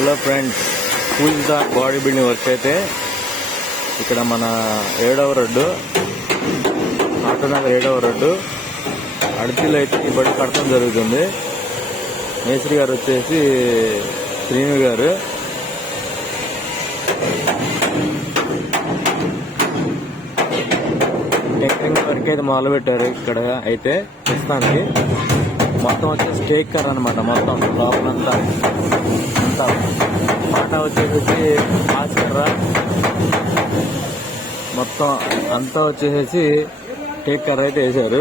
Hello friends, pool the body building work అయితే ఇక్కడ మన 7వ రోడ్డు ఆటోనగర్ 7వ రోడ్డు అడిచిలో అయితే ఈ బడి కడతం జరుగుతుంది. మేస్త్రి గారు వచ్చేసి శ్రీను గారు. టెంకరింగ్ వర్క్ అయితే మొదలు పెట్టారు. ఇక్కడ అయితే ప్రస్తుతానికి మొత్తం వచ్చేసి టేకర్ అనమాట. మొత్తం లోపలంతా అంతా మాట వచ్చేసి ఆస్కర్రా మొత్తం అంతా వచ్చేసి టేకర్ అయితే వేశారు.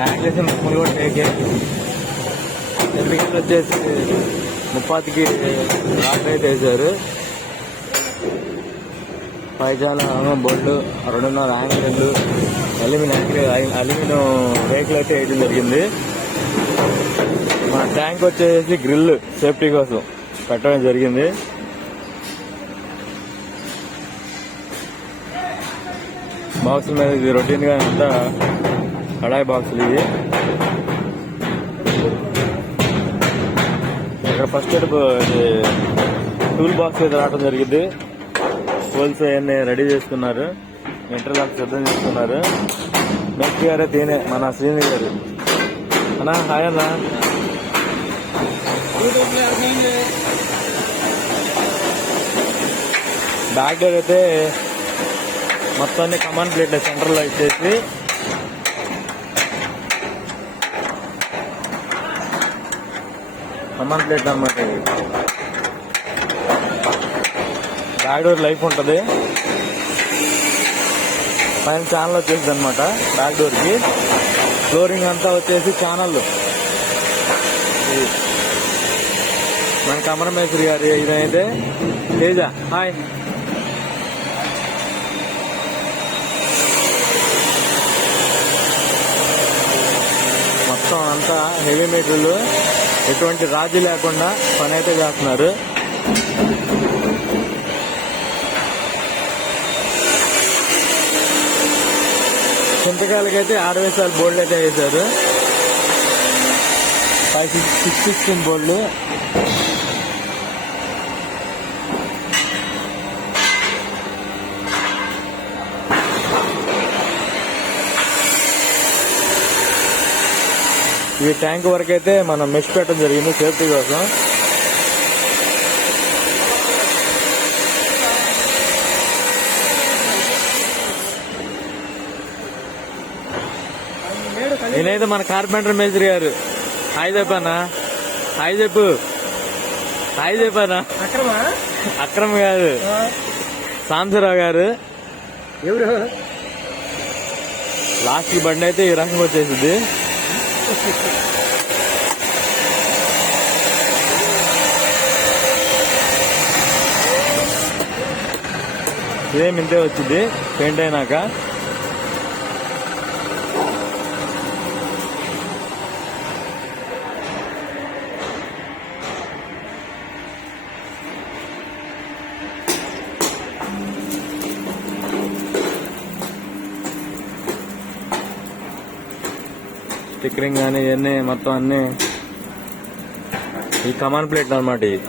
యాక్షన్ ముక్కలు కూడా టేకే. ఎందుకంటే వచ్చేసి 30కి రాట్ అయితే వేశారు. పైజాల బొడ్లు 2.5 యాంగిళ్ళు అల్యూమినియం రేకులు అయితే వేయడం జరిగింది. మన ట్యాంక్ వచ్చేసి గ్రిల్ సేఫ్టీ కోసం పెట్టడం జరిగింది. బాక్సుల మీద ఇది రొటీన్ గా అంతా కడాయి బాక్సులు. ఇది ఇక్కడ ఫస్ట్ టూల్ బాక్స్ అయితే రావడం జరిగింది. హోల్స్ అవన్నీ రెడీ చేసుకున్నారు. ఇంటర్లాక్ సిద్ధం చేసుకున్నారు. నెక్స్ట్ గారే తేనే మన శ్రీని గారు. అన్నా హాయ్ అన్నా. బ్యాక్ డోర్ అయితే మొత్తాన్ని కమాండ్ ప్లేట్ సెంటర్లో ఇచ్చేసి కమాండ్ ప్లేట్ అన్నమాట. బ్యాక్ డోర్ లైఫ్ ఉంటుంది. పైన ఛానల్ వచ్చేసింది అనమాట బ్యాక్ డోర్ కి. ఫ్లోరింగ్ అంతా వచ్చేసి ఛానల్. మన కమర మేస్త్రి గారి ఇదైతే తేజ. హాయ్. మొత్తం అంతా హెవీ మెటీరియల్, ఎటువంటి రాజీ లేకుండా పని అయితే చేస్తున్నారు. చింతకాయలకైతే 6 వేసాలు బోర్డులు అయితే వేశారు. 616 బోర్డులు. ఈ ట్యాంక్ వరకు అయితే మనం మెష్ పెట్టడం జరిగింది సేఫ్టీ కోసం. నేనైతే మన కార్పెంటర్ మేస్త్రి గారు. హాయ్ చెప్పానా? హాయ్ చెప్పు. హాయ్ చెప్పానా? అక్రమ్ గారు, సాంబశివరావు గారు. ఎవరు లాస్ట్ కి బండి అయితే ఈ రకంగా వచ్చేసింది. సేమ్ ఇంతే వచ్చింది పెయింట్ అయినాక. స్టిక్కరింగ్ కానీ ఇవన్నీ మొత్తం అన్ని ఈ కమాండ్ ప్లేట్ అనమాట. ఇది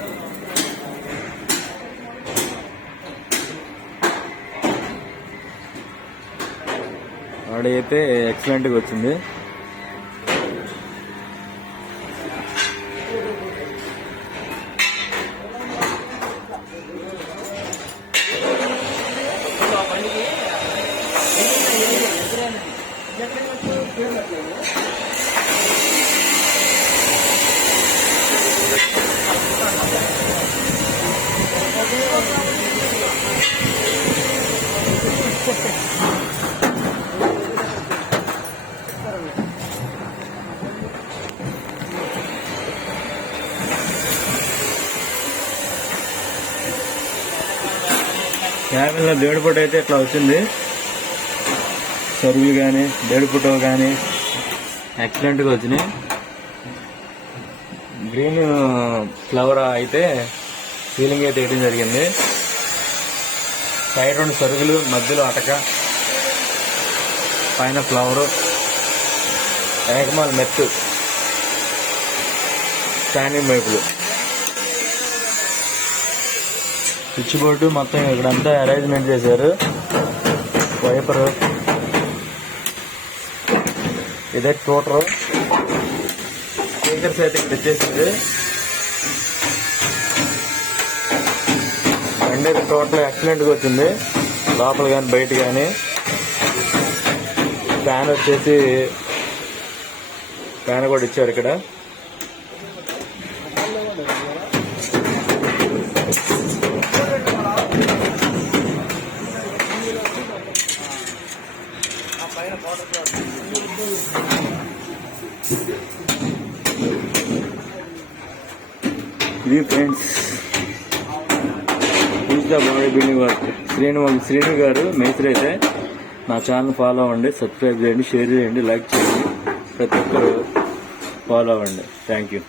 బాడీ అయితే ఎక్సలెంట్ గా వచ్చింది. క్యాబిన్లో దేవుడి ఫోటో అయితే ఇట్లా వచ్చింది. సరువులు కానీ దేవుడి ఫోటో కానీ ఎక్సలెంట్ గా వచ్చినాయి. గ్రీన్ ఫ్లవర్ అయితే సీలింగ్ అయితే వేయడం జరిగింది. సైడ్ 2 సరుగులు, మధ్యలో అటక, పైన ఫ్లవరు, ఏకమాల మెత్తు, స్టాండింగ్ పైపులు. స్విచ్ బోర్డు మొత్తం ఇక్కడంతా అరేంజ్మెంట్ చేశారు. వైపర్, ఇదే టోటర్, స్పీకర్స్ అయితే ఇక్కడ ఇచ్చేసింది. బండి అయితే టోటల్ ఎక్సలెంట్గా వచ్చింది, లోపల కానీ బయట కానీ. ఫ్యాన్ వచ్చేసి ఫ్యాన్ కూడా ఇచ్చారు ఇక్కడ. ఇది ఫ్రెండ్స్ పూజ బాడీ బిల్డింగ్ వర్క్ శ్రీను గారు మేస్త్రి. అయితే నా ఛానల్ ఫాలో అవ్వండి, సబ్స్క్రైబ్ చేయండి, షేర్ చేయండి, లైక్ చేయండి, ప్రతి ఒక్కరు ఫాలో అవ్వండి. Thank you.